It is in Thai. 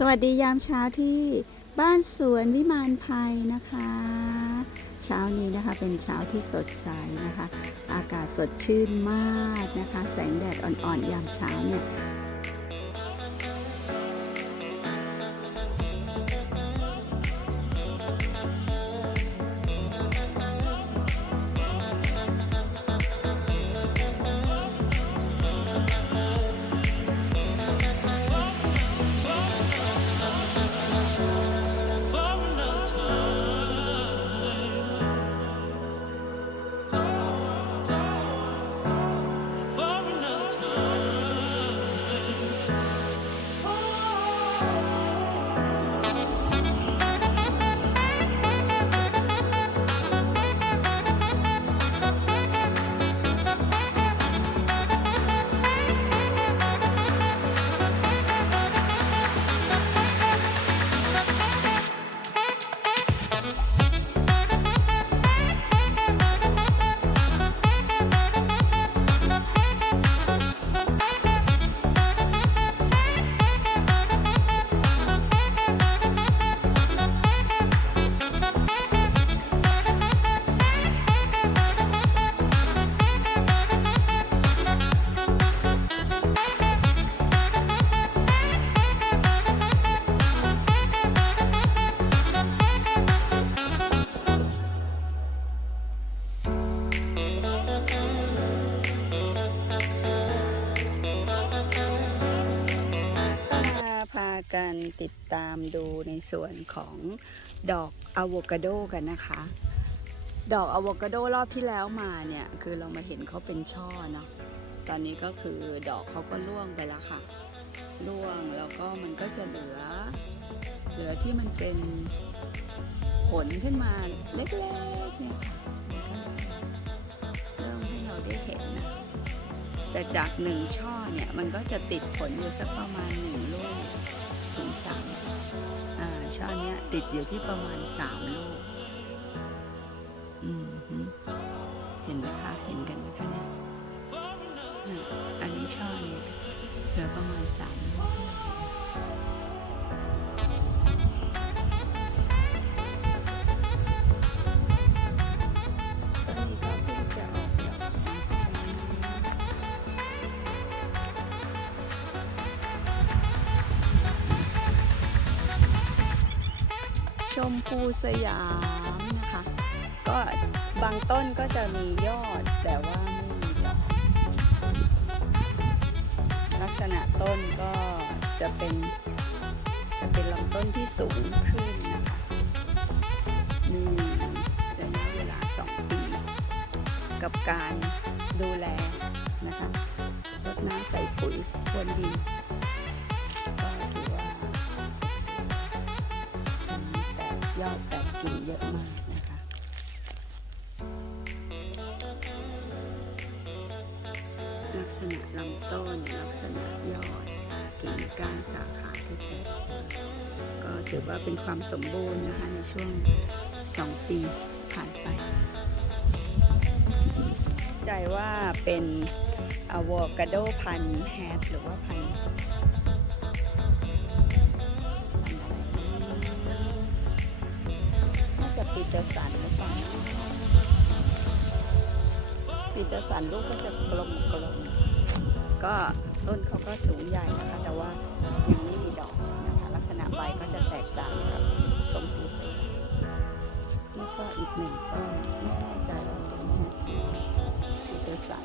สวัสดียามเช้าที่บ้านสวนวิมานภัยนะคะ เช้านี้นะคะเป็นเช้าที่สดใสนะคะ อากาศสดชื่นมากนะคะ แสงแดดอ่อนๆยามเช้าเนี่ย กันติดตามดูในส่วนของดอกอะโวคาโดกันนะคะ ดอกอะโวคาโดรอบที่แล้วมาเนี่ย คือเรามาเห็นเขาเป็นช่อเนาะตอนนี้ก็คือดอกเขาก็ร่วงไปแล้วค่ะ ร่วงแล้วก็มันก็จะเหลือ เหลือที่มันเป็นผลขึ้นมาเล็กๆเนี่ยเริ่มให้เราได้เห็นนะแต่จากหนึ่งช่อเนี่ย มันก็จะติดผลอยู่สักประมาณหนึ่งลูก ถึงสามอ่าช่อเนี้ยติดอยู่ที่ประมาณสามลูกอืมเห็นไหมคะเห็นกันไหมคะเนี่ยอันนี้ช่อเนี้ยเหลือประมาณสามลูก มพูสยามนะคะ ก็บางต้นก็จะมียอดแต่ว่าไม่มีดอกลักษณะต้นก็จะเป็นจะเป็นลำต้นที่สูงขึ้นนะคะมีระยะเวลา 2 ปี กับการดูแลนะคะรดน้ำใส่ปุ๋ยพรวนดิน ยอดแตกกิ่งเยอะมากนะคะ ลักษณะลำต้นลักษณะยอดกิ่งก้านสาขาที่แตกก็ถือว่าเป็นความสมบูรณ์นะคะในช่วงสองปีผ่านไป ใจว่าเป็นอะโวคาโดพันธุ์แฮทหรือว่าพัน ปีเตอร์สันหรือเปล่านะปีเตอร์สันลูกก็จะกลมกลมๆก็ต้นเขาก็สูงใหญ่นะคะ แต่ว่ายังไม่มีดอกนะคะ ลักษณะใบก็จะแตกต่างกับชมพูสยามนี่ก็อีกหนึ่งต้นไม่แน่ใจว่าเป็นแฮทปีเตอร์สัน